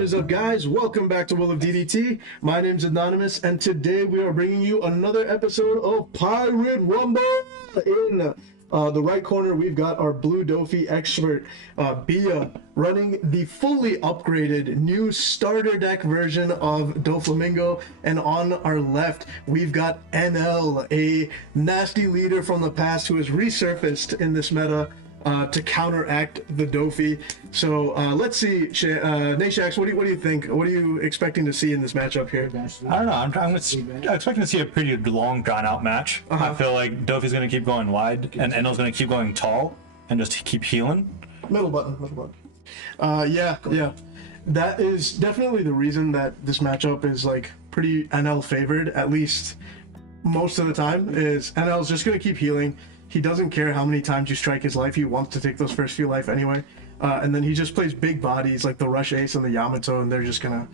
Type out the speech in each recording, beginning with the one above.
What is up, guys? Welcome back to Will of DDT. My name's Anonymous, and today we are bringing you another episode of Pirate Rumble. In the right corner, we've got our blue Doffy expert, Bia, running the fully upgraded new starter deck version of Doflamingo. And on our left, we've got Enel, a nasty leader from the past who has resurfaced in this meta to counteract the Doffy. So let's see, Nashax, what do you think? What are you expecting to see in this matchup here? I don't know. I'm expecting to see a pretty long, drawn-out match. I feel like Doffy's going to keep going wide, and Enel's going to keep going tall, and just keep healing. Middle button. Yeah. That is definitely the reason that this matchup is like pretty NL favored, at least most of the time, is NL's just going to keep healing. He doesn't care how many times you strike his life. He wants to take those first few life anyway. And then he just plays big bodies like the Rush Ace and the Yamato, and they're just going to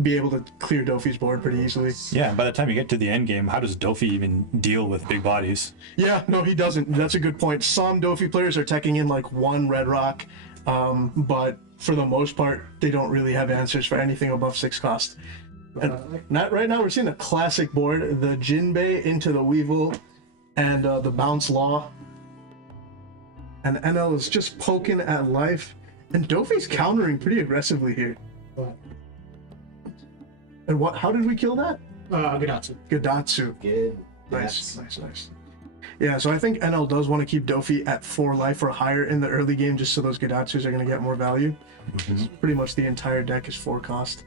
be able to clear Doffy's board pretty easily. Yeah, by the time you get to the end game, how does Doffy even deal with big bodies? Yeah, no, he doesn't. That's a good point. Some Doffy players are teching in like one Red Rock, but for the most part, they don't really have answers for anything above 6 cost. And right now, we're seeing a classic board, the Jinbei into the Weevil, and the Bounce Law. And NL is just poking at life. And Doffy's countering pretty aggressively here. And how did we kill that? Gadatsu. Good. Nice. Yeah, so I think NL does want to keep Doffy at 4 life or higher in the early game, just so those Gadatsus are going to get more value. Pretty much the entire deck is 4 cost.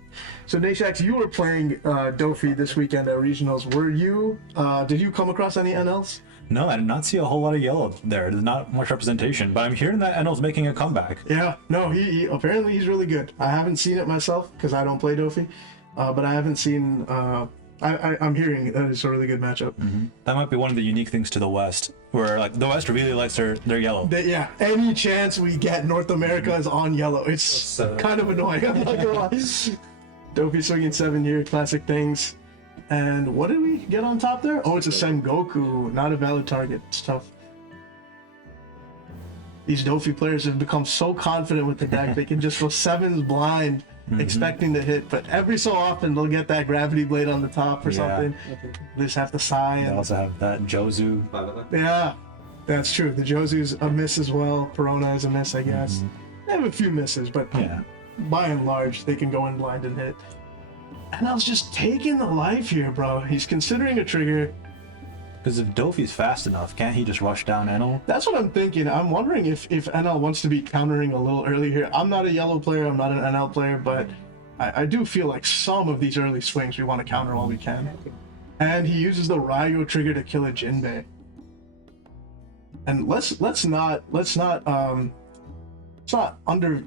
So Nashax, you were playing Doffy this weekend at Regionals. Did you come across any NLs? No, I did not see a whole lot of yellow there. There's not much representation, but I'm hearing that Enel's making a comeback. Yeah, no, he apparently he's really good. I haven't seen it myself because I don't play Doffy, but I haven't seen... I'm hearing that it's a really good matchup. That might be one of the unique things to the West, where like the West really likes their yellow. Yeah, any chance we get North America is on yellow. It's kind of annoying, I'm not gonna lie. Doffy swinging 7 here, classic things. And what did we get on top there? Oh, it's a Sengoku, not a valid target. It's tough. These Doffy players have become so confident with the deck, they can just go 7s blind, expecting to hit, but every so often they'll get that gravity blade on the top or something. They just have to sigh. They also have that Jozu. Yeah, that's true. The Jozu's a miss as well. Perona is a miss, I guess. They have a few misses, but by and large, they can go in blind and hit. And I was just taking the life here, bro. He's considering a trigger. Because if Doffy's fast enough, can't he just rush down Enel? That's what I'm thinking. I'm wondering if NL wants to be countering a little early here. I'm not a yellow player, I'm not an NL player, but I do feel like some of these early swings we want to counter while we can. And he uses the Raigo trigger to kill a Jinbei. And let's not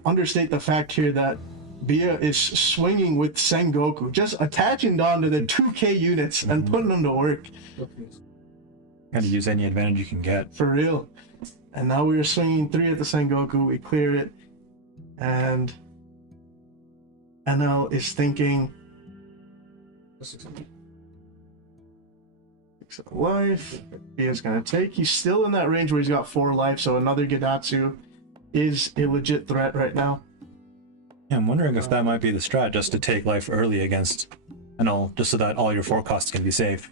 understate the fact here that Bia is swinging with Sengoku, just attaching Dawn to the 2K units and putting them to work. Gotta use any advantage you can get. For real. And now we are swinging 3 at the Sengoku. We clear it. And NL is thinking 6 life. Bia's gonna take. He's still in that range where he's got 4 life, so another Gadatsu is a legit threat right now. Yeah, I'm wondering if that might be the strat, just to take life early against Enel, just so that all your forecasts can be safe.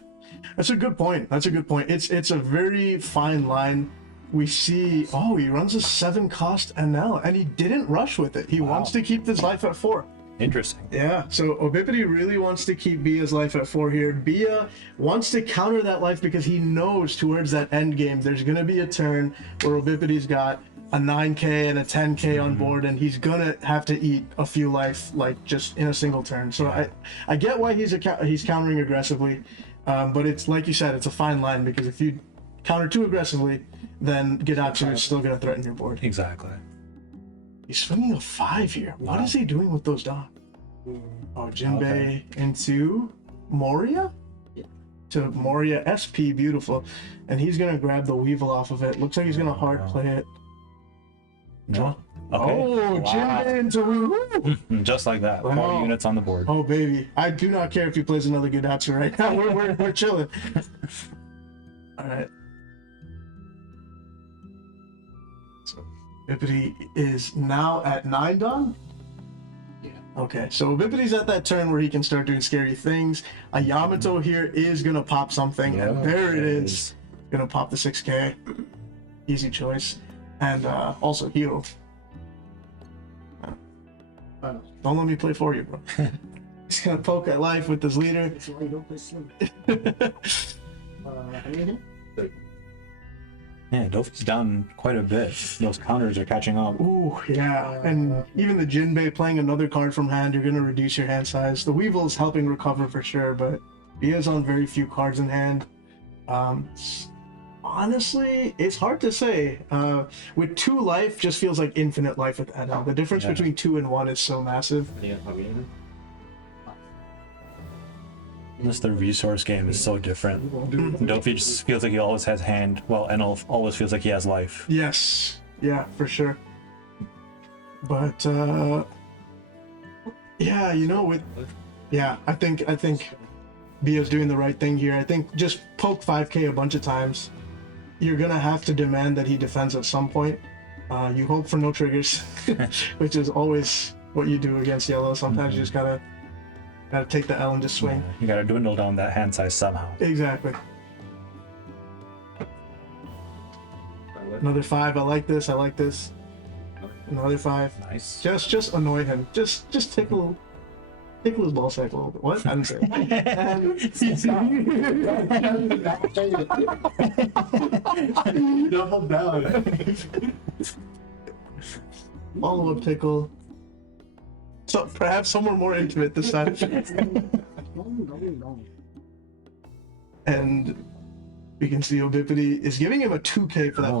That's a good point. It's a very fine line. We see, he runs a 7 cost NL, and he didn't rush with it. He wants to keep this life at 4. Interesting. Yeah, so OP8.5 really wants to keep Bia's life at 4 here. Bia wants to counter that life because he knows towards that end game there's going to be a turn where OP8.5's got a 9k and a 10k on board, and he's gonna have to eat a few life like just in a single turn. So I get why he's countering aggressively, but it's like you said, it's a fine line, because if you counter too aggressively, then Gadatsu is still gonna threaten your board. Exactly. He's swinging a 5 here. What is he doing with those Dawn? Oh, Jinbei into Moria? To Moria SP, beautiful. And he's gonna grab the Weevil off of it. Looks like he's gonna hard play it. No. Okay. Oh, Jinbei into Weevil. Just like that. 4 units on the board. Oh, baby. I do not care if he plays another Gadatsu right now. We're chilling. All right. So, OP8.5 is now at 9 Dawn. Yeah. Okay, so Obipiti's at that turn where he can start doing scary things. A Yamato here is gonna pop something, and there it is. Gonna pop the 6K. Easy choice. And also heal. Don't let me play for you, bro. He's gonna poke at life with this leader. That's why you don't play slim. Yeah, Doffy's down quite a bit. Those counters are catching up. Ooh, yeah. And even the Jinbei playing another card from hand, you're gonna reduce your hand size. The Weevil is helping recover for sure, but he is on very few cards in hand. Honestly, it's hard to say. With 2 life, just feels like infinite life with Enel. The difference between 2 and 1 is so massive. Just the resource game is so different. Doffy just feels like he always has hand, while Enel always feels like he has life. Yes, yeah, for sure. But yeah, you know, I think Bia's doing the right thing here. I think just poke 5K a bunch of times. You're gonna have to demand that he defends at some point. You hope for no triggers, which is always what you do against yellow. Sometimes you just gotta take the L and just swing. You gotta dwindle down that hand size somehow. Exactly. Another 5. I like this. Another 5. Nice. Just annoy him. Just tickle his ball sack a little bit. What? I didn't say it. Double down. Follow up tickle. So perhaps somewhere more intimate this time. And we can see Obipiti is giving him a 2K for that.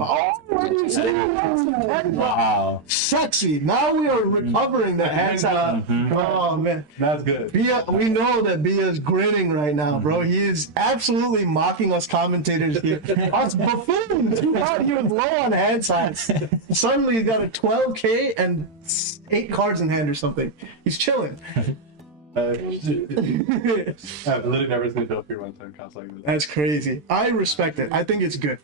Wow. Sexy. Now we are recovering the hand size. Oh man. That's good. Bia, we know that Bia is grinning right now, bro. He is absolutely mocking us commentators here. Us buffoons who thought he was low on hand size. Suddenly he's got a 12K and 8 cards in hand or something. He's chilling. I've literally never seen Doffy run 10 counts like this. That's crazy. I respect it. I think it's good.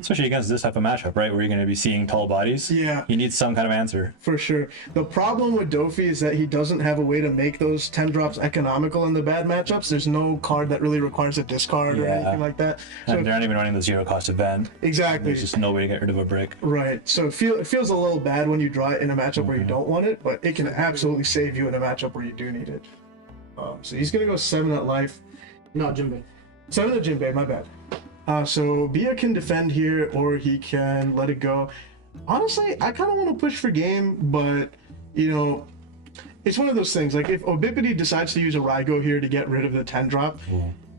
Especially against this type of matchup, right? Where you're going to be seeing tall bodies. Yeah. You need some kind of answer. For sure. The problem with Doffy is that he doesn't have a way to make those 10 drops economical in the bad matchups. There's no card that really requires a discard or anything like that. So And they're not even running the 0 cost event. exactly. There's just no way to get rid of a brick. Right. So it feels a little bad when you draw it in a matchup where you don't want it, but it can absolutely save you in a matchup where you do need it. So he's going to go 7 at life. No, Jinbei. 7 at Jinbei, my bad. So Bia can defend here, or he can let it go. Honestly, I kind of want to push for game, but, you know, it's one of those things. Like, if Obipiti decides to use a Raigo here to get rid of the 10 drop,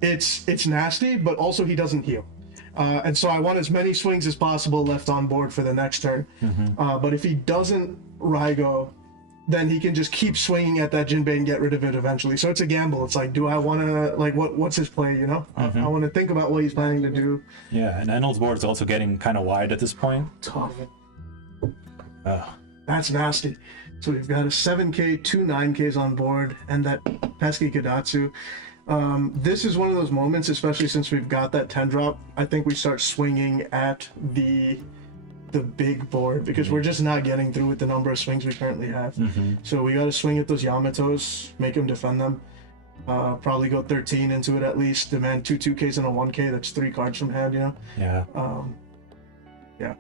it's nasty, but also he doesn't heal. And so I want as many swings as possible left on board for the next turn. But if he doesn't Raigo, then he can just keep swinging at that Jinbei and get rid of it eventually. So it's a gamble. It's like, do I want to, like, what's his play, you know? I want to think about what he's planning to do. Yeah, and Enel's board is also getting kind of wide at this point. Tough. That's nasty. So we've got a 7K, 2 9Ks on board, and that pesky Kadatsu. This is one of those moments, especially since we've got that 10 drop, I think we start swinging at the big board, because we're just not getting through with the number of swings we currently have. So we got to swing at those Yamatos, make them defend them. Probably go 13 into it at least, demand 2 2Ks and a 1K. That's 3 cards from hand, you know? Yeah. Yeah.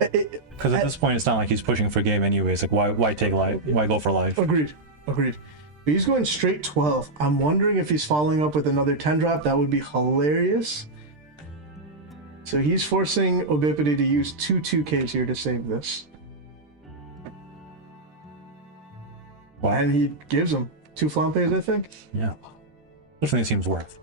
Because at this point, it's not like he's pushing for game anyways. Like, why take life? Why go for life? Agreed. But he's going straight 12. I'm wondering if he's following up with another 10 drop. That would be hilarious. So he's forcing Obipiti to use 2 2Ks here to save this. Wow. And he gives him 2 Flampes, I think. Yeah. Definitely seems worth.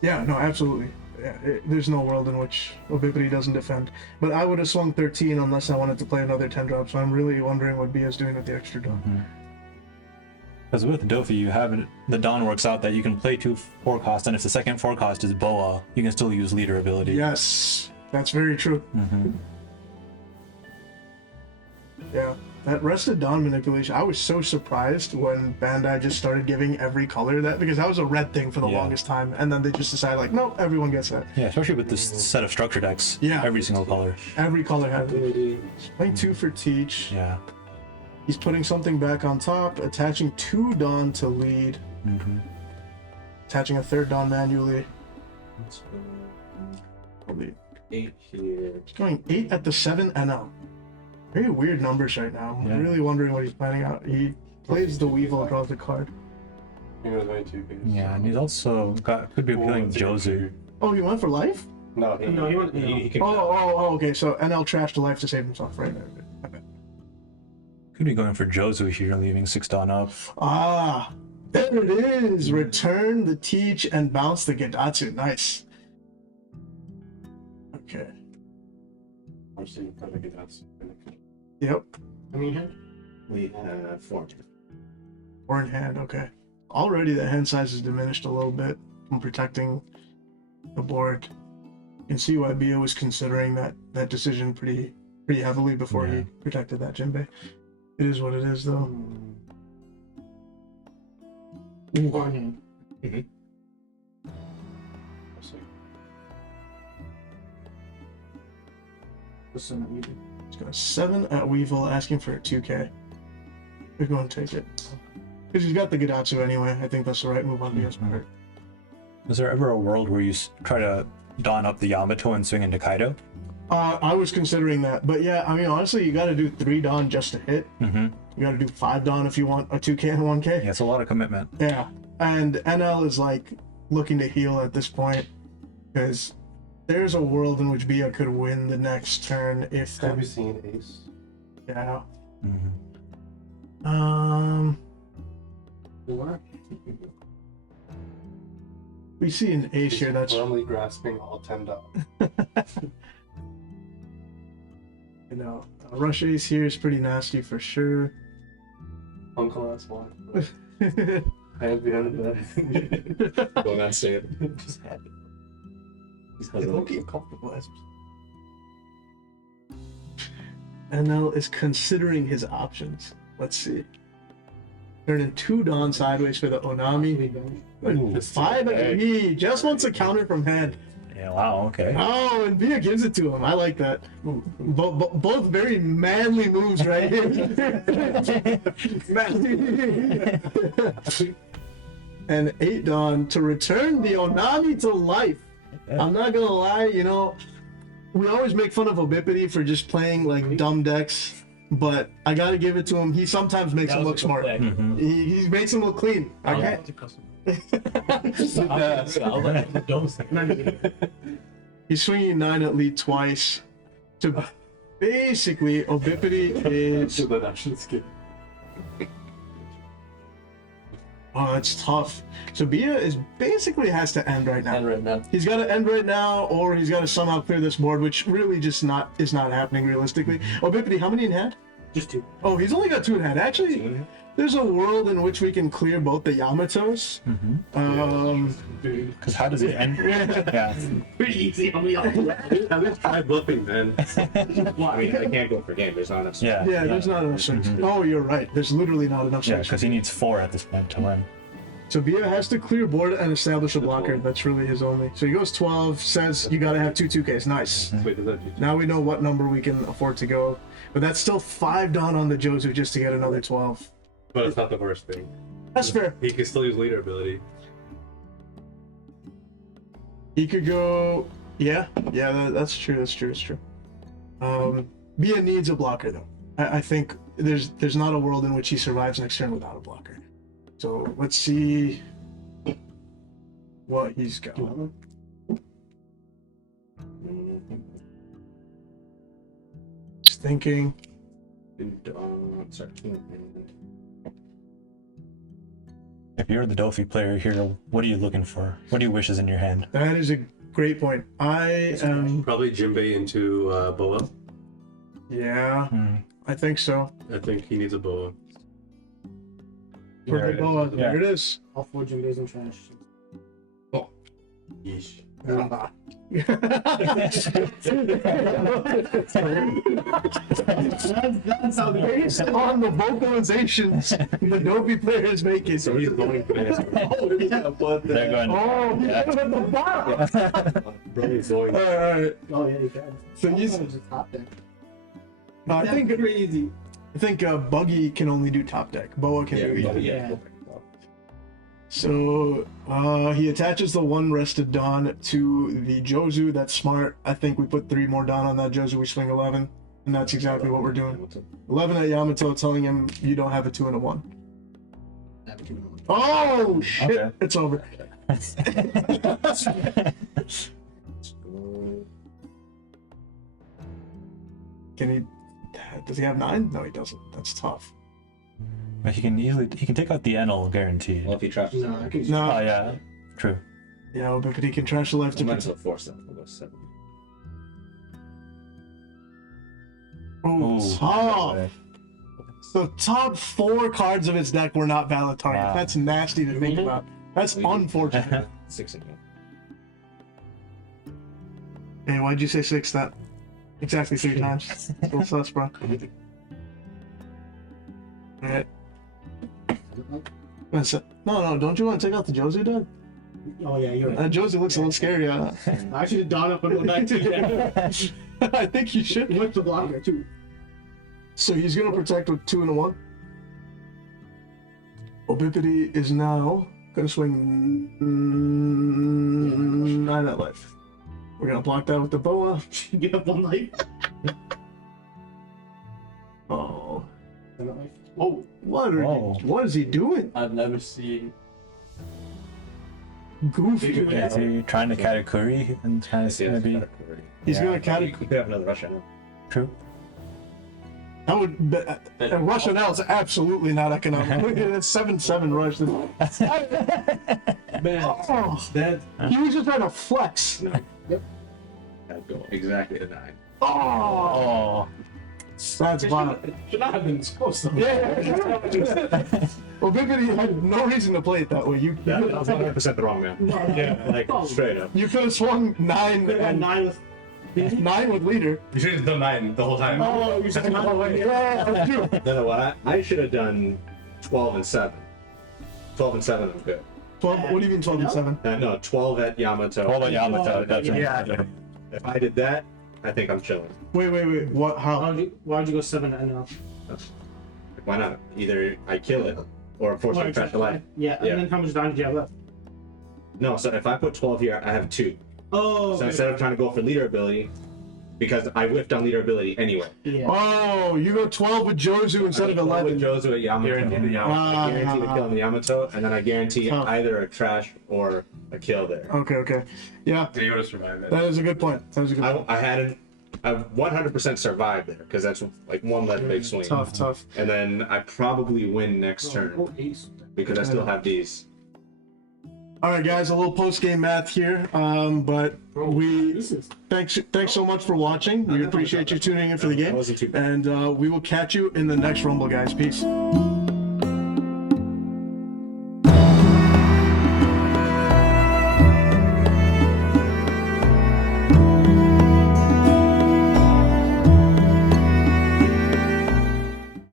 Yeah, no, absolutely. Yeah, there's no world in which Obipiti doesn't defend. But I would have swung 13 unless I wanted to play another 10 drop, so I'm really wondering what Bia's doing with the extra drop. Because with Doffy, you have the Dawn works out that you can play 2 4 cost, and if the second 4 cost is Boa, you can still use leader ability. Yes, that's very true. Yeah, that rested Dawn manipulation. I was so surprised when Bandai just started giving every color that, because that was a red thing for the longest time, and then they just decided, like, nope, everyone gets that. Yeah, especially with this set of structure decks. Yeah. Every single color. Every color has it. Playing 2 for Teach. Yeah. He's putting something back on top, attaching 2 Dawn to lead. Attaching a 3rd Dawn manually. Probably 8 here. he's going 8 at the 7 Enel. Very weird numbers right now. I'm really wondering what he's planning out. He plays the Weevil, draws the card. He was only 2 pieces. Yeah, and he's also could be appealing Jozu. Oh, he went for life? No, He can. Okay. So NL trashed the life to save himself, right? Okay. Could be going for Jozu here, leaving 6 Dawn up. Ah, there it is. Return the Teach and bounce the Gedatsu. Nice. Okay. I'm seeing if I get that. Yep. I mean, We have 4. 4 in hand. Okay. Already the hand size is diminished a little bit from protecting the board. You can see why Bia was considering that decision pretty heavily before he protected that Jinbei. It is what it is, though. 4 in hand. Listen, we do. He's got a 7 at Weevil, asking for a 2K. We're going to take it. Because he's got the Gedatsu anyway. I think that's the right move on Bia's part. Is there ever a world where you try to Dawn up the Yamato and swing into Kaido? I was considering that, but yeah, I mean, honestly, you got to do 3 Dawn just to hit. You got to do 5 Dawn if you want a 2K and 1K. Yeah, it's a lot of commitment. Yeah, and NL is like looking to heal at this point because there's a world in which Bia could win the next turn if that. Have you seen Ace? Yeah. 4. We see an ace here. That's firmly grasping all 10 dollars. you know, rush ace here is pretty nasty for sure. Uncle ass one. Hands behind the bed. Going on stand. Just happy. He's Looking comfortable. NL is considering his options. Let's see. Turning 2 Dawn sideways for the Onami. Ooh, 5 he just wants a counter from hand. Yeah, wow, okay. Oh, and Bia gives it to him. I like that. Both very manly moves right here. And 8 Dawn to return the Onami to life. I'm not gonna lie, you know, we always make fun of Obipity for just playing like dumb decks, but I gotta give it to him. He sometimes makes him look smart. He makes him look clean. I can't. He's swinging 9 at lead twice. To basically, Obipity is. Oh, it's tough. So Bia is basically has to end right now. He's got to end right now, or he's got to somehow clear this board, which really just is not happening realistically. Obipity, how many in hand? Just 2. Oh, he's only got 2 in hand. Actually, there's a world in which we can clear both the Yamatos. Because how does it end? Yeah. Pretty easy on the other. At least try bluffing then. I mean, I can't go for game. There's not enough. Yeah. Yeah, there's not enough swings. Oh, you're right. There's literally not enough Yeah, swings. because he needs 4 at this point to win. So Bia has to clear board and establish a blocker. That's really his only. So he goes 12, says you got to have 2 2Ks. Nice. Wait, does that do Now we know what number we can afford to go. But that's still 5 Dawn on the Jozu just to get another 12. But it's not the worst thing. That's fair. He can still use leader ability. He could go. Yeah, that's true. That's true. Bia needs a blocker though. I think there's not a world in which he survives next turn without a blocker. So let's see what he's got. He's thinking. If you're the Doffy player here, what are you looking for? What do you wish is in your hand? That is a great point. I am. Probably Jinbei into Boa. Yeah, I think so. I think he needs a Boa. For the boa, there it is. All 4 Jinbeis in trash. Yeesh. That's how Based on the vocalizations the Doffy player is making. So he's going for this. They're going. Oh, he's Yeah. at the bottom. Bro, he's going. All right. Oh yeah, you can. So he's. Just hop there. I think crazy. I think Buggy can only do top deck. Boa can do either. Yeah. So he attaches the one rested Dawn to the Jozu. That's smart. I think we put 3 more Dawn on that Jozu. We swing 11, and that's exactly what we're doing. 11 at Yamato, telling him you don't have a 2 and a 1. Oh shit! Okay. It's over. Can he? Does he have 9? No, he doesn't. That's tough. But he can take out the Enel guaranteed. Well, if he trashes No, I can No. Oh yeah, true. Yeah, but he can trash the life I to might as well force them. I'll go 7. Oh, Ooh. tough. The top 4 cards of his deck were not valid target. Wow. That's nasty to think about. That's unfortunate. 6 again. Hey, why'd you say 6 that? Exactly 3 times. Little sus, bro. Alright. No, don't you want to take out the Jozu, Doug? Oh yeah, you're right. Jozu looks a little scary. I actually dawn up and went back to the I think you should. He went to block there too. So he's gonna protect with 2 and a 1. Obipity is now gonna swing 9 at life. We're gonna block that with the boa. Get up one life. Oh, Oh, Whoa. what is he doing? I've never seen. Goofy. Is he trying to Katakuri and kind of maybe? He's Yeah. gonna catch. You could have another rush now. True. That would. Russia now is absolutely not economic. Look at that 7/7 rush. man. Oh, That. he was just trying to flex. I'd go exactly to 9. Oh, Oh. that's wild. Should not have been this close though. Yeah. Well, Bippity had no reason to play it that way. You That was 100% the wrong man. Yeah, Like, straight up. you could have swung 9 Could have had and 9 with. 9 with leader. You should have done 9 the whole time. Oh, you said not away. Yeah, dude. No, what? I should have done 12 and 7. 12 and 7, I'm good. 12. What do you mean 12 and 7? No, 12 at Yamato. All about Yamato. That's right. Yeah. If I did that, I think I'm chilling. Wait. What? How? Why'd you go 7 and now? Why not? Either I kill it or force it to crash the life. Yeah, and Yeah. then how much down did you have left? No, so if I put 12 here, I have 2. Oh, So instead of trying to go for leader ability, because I whiffed on leader ability anyway. yeah. Oh, you go 12 with Jozu instead of 11. With Jozu at Yamato. Guaranteed the Yamato. I guarantee the kill on the Yamato, and then I guarantee Tough. either a trash or a kill there. Okay. Yeah, So you would have survived that. that is a good point. That is a good point. I 100% survived there because that's like one less big swing. Tough. And then I probably win next turn Oh, ace. because I still have these. All right, guys, a little post-game math here. But we thanks so much for watching. We appreciate you tuning in for the That game, wasn't too bad. and we will catch you in the next Rumble, guys. Peace.